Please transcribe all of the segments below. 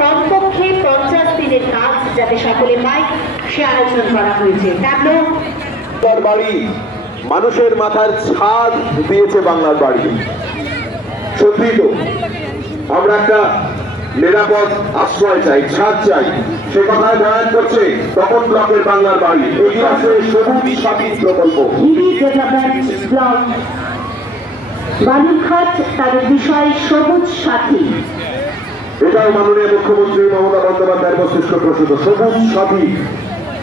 কমপক্ষে 50 দিনের কাজ যাতে সকলে পায় সে আয়োজন করা হয়েছে। বাড়ি মানুষের মাথার ছাদ দিয়েছে বাংলার বাড়ি। সত্যি তো আমরা একটা নিরাপদ আশ্রয় চাই, ছাদ চাই, সে কথায় বয়ান করছে তপন ব্লকের বাংলার বাড়ি। এগিয়ে আছে সবুজ সাথী প্রকল্প। বালুরঘাট তাদের বিষয় সবুজ সাথী। এটাও মাননীয় মুখ্যমন্ত্রী মমতা বন্দ্যোপাধ্যায়ের মস্তিষ্ক প্রসূত সবুজ সাথী।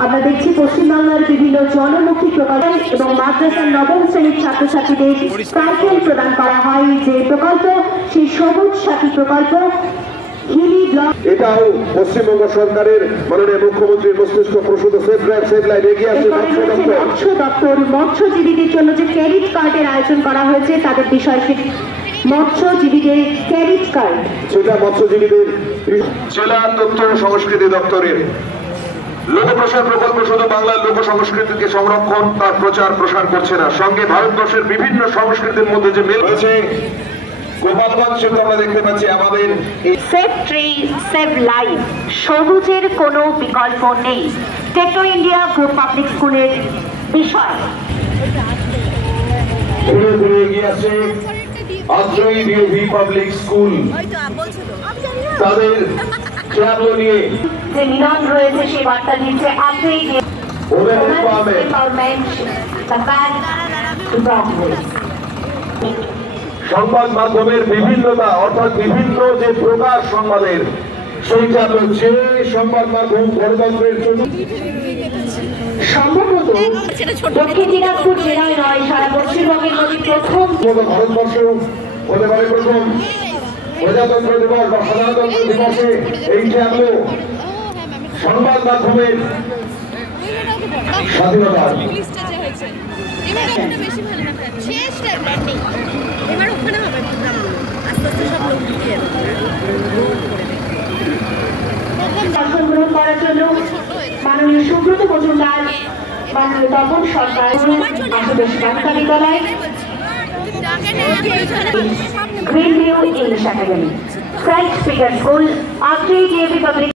আমরা দেখছি পশ্চিমবাংলার বিভিন্ন জনমুখী প্রকল্প এবং মাদ্রাসার নবম শ্রেণীর ছাত্রছাত্রীদের সাইকেল প্রদান করা হয় যে প্রকল্প, সেই সবুজ সাথী প্রকল্প। এটাও পশ্চিমবঙ্গ সরকারের মাননীয় মুখ্যমন্ত্রীর মস্তিষ্ক প্রসূত সেফ ড্রাইভ সেফ লাইন। এগিয়ে আছে মৎস্য দপ্তর। মৎস্যজীবীদের জন্য যে ক্রেডিট কার্ডের আয়োজন করা হয়েছে তাদের বিষয় মৎস্যজীবীদের ক্রেডিট কার্ড, সেটা মৎস্যজীবীদের। জেলা তথ্য সংস্কৃতি দপ্তরের লোকপ্রসার প্রকল্প শুধু বাংলার লোক সংস্কৃতিকে সংরক্ষণ তার প্রচার প্রসার করছে না, সঙ্গে ভারতবর্ষের বিভিন্ন সংস্কৃতির মধ্যে যে মিল রয়েছে। গোপালগঞ্জে আমরা দেখতে পাচ্ছি আমাদের সেভ ট্রি সেভ লাইফ, সবুজের কোনো বিকল্প নেই। টেকনো ইন্ডিয়া গ্রুপ পাবলিক স্কুলের বিষয়। এগিয়ে আছে আদ্রই ডিওভি পাবলিক স্কুল, তাদের ট্যাবলো নিয়ে যে মিলন রয়েছে সেই বার্তা দিচ্ছে আদ্রই সংবাদ মাধ্যমের বিভিন্নতা, অর্থাৎ বিভিন্ন যে প্রকার সংবাদের, সেইটা হচ্ছে সংবাদ মাধ্যম গণতন্ত্রের জন্য। সম্ভবত দক্ষিণ দিনাজপুর জেলায় নয়, সারা পশ্চিমবঙ্গের মধ্যে প্রথম, ভারতবর্ষেও হতে পারে প্রথম প্রজাতন্ত্র দিবস বা সাধারণতন্ত্র দিবসে এই ট্যাবলো সংবাদ মাধ্যমের স্বাধীনতা। গ্রহণ করার জন্য মাননীয় সুব্রত মজুমদার, মাননীয় তপন সরকার, আশুতোষ বালিকা বিদ্যালয়, green view English academy, French speaker school, আদ্রই ডিওভি পাবলিক